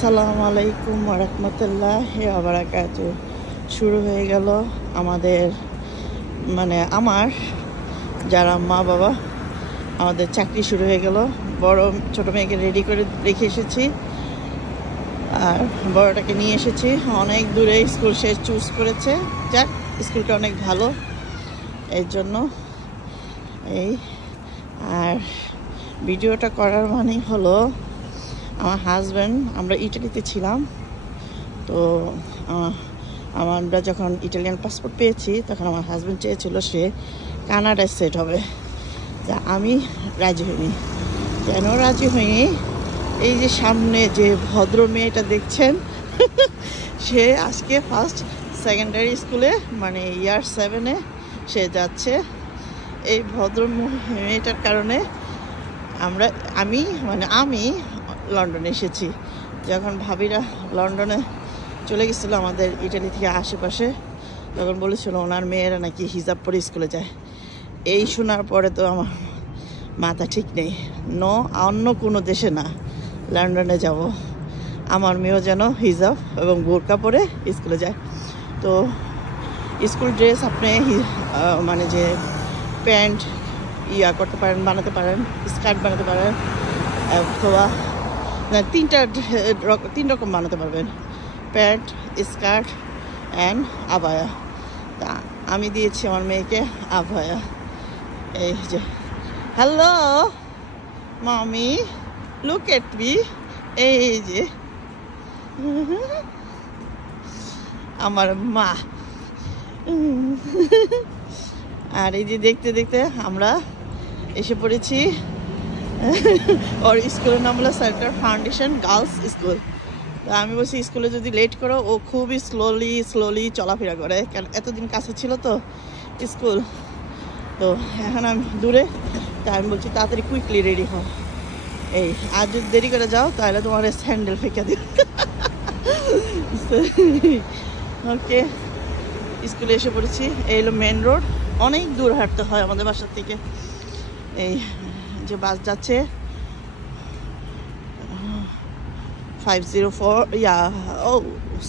আসসালামু আলাইকুম ওয়া রাহমাতুল্লাহি ওয়া বারাকাতুহু। শুরু হয়ে গেল আমাদের আমার যারা মা বাবা, আমাদের চাকরি শুরু হয়ে গেল। বড় ছোট মেয়েকে রেডি করে রেখে এসেছি আর বড়টাকে নিয়ে এসেছি। অনেক দূরে স্কুল সে চুজ করেছে, যাক স্কুলটা অনেক ভালো এর জন্য। এই আর ভিডিওটা করার হলো আমার হাজব্যান্ড, আমরা ইটালিতে ছিলাম, তো আমরা যখন ইটালিয়ান পাসপোর্ট পেয়েছি তখন আমার হাজব্যান্ড চেয়েছিল সে কানাডায় সেট হবে। তা আমি রাজি হইনি। কেন রাজি হইনি? এই যে সামনে যে ভদ্র মেয়েটা দেখছেন সে আজকে ফার্স্ট সেকেন্ডারি স্কুলে ইয়ার 7-এ সে যাচ্ছে। এই ভদ্র মেয়েটার কারণে আমি লন্ডনে এসেছি। যখন ভাবিরা লন্ডনে চলে গেছিলো আমাদের ইটালি থেকে আশেপাশে, তখন বলেছিল ওনার মেয়েরা নাকি হিজাব পরে স্কুলে যায়। এই শোনার পরে তো আমার মাথা ঠিক নেই। অন্য কোনো দেশে না, লন্ডনে যাব, আমার মেয়েও যেন হিজাব এবং বোরকা পরে স্কুলে যায়। তো স্কুল ড্রেস আপনি যে প্যান্ট করতে পারেন, বানাতে পারেন, স্কার্ট বানাতে পারেন, অথবা তিন রকম বানাতে পারবেন, প্যান্ট, স্কার্ট অ্যান্ড আবায়া। তা আমি দিয়েছি আমার মেয়েকে আবায়া। এই যে হ্যালো মামি, লুক এট মি, এই যে আমার মা। আর এই যে দেখতে দেখতে আমরা এসে পড়েছি। ওর স্কুলের নাম হলো সেন্টার ফাউন্ডেশন গার্লস স্কুল। তো আমি বলছি স্কুলে যদি লেট করো, ও খুবই স্লোলি চলাফেরা করে, কারণ এতদিন কাছে ছিল তো স্কুল। তো এখন আমি দূরে, তাই আমি বলছি তাড়াতাড়ি কুইকলি রেডি হও। এই আর যদি দেরি করে যাও তাহলে তোমার স্যান্ডেল ফেঁকে দিও। ওকে, স্কুলে এসে পড়েছি। এই হলো মেন রোড, অনেক দূর হাঁটতে হয় আমাদের বাসার থেকে। এই যে বাস যাচ্ছে 504,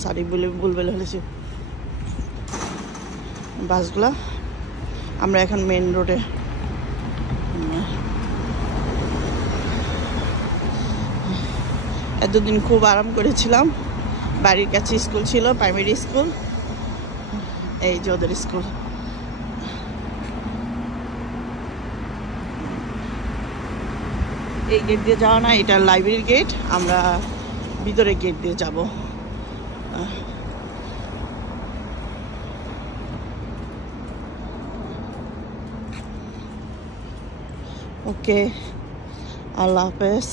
সরি বলবে হয়েছে বাসগুলা। আমরা এখন মেন রোডে। এতদিন খুব আরাম করেছিলাম, বাড়ির কাছে স্কুল ছিল, প্রাইমারি স্কুল। এই যে ওদের স্কুল। এই গেট দিয়ে যাওয়া না, এটা লাইব্রেরির গেট, আমরা ভিতরে গেট দিয়ে যাব। ওকে, আল্লাহ হাফেজ।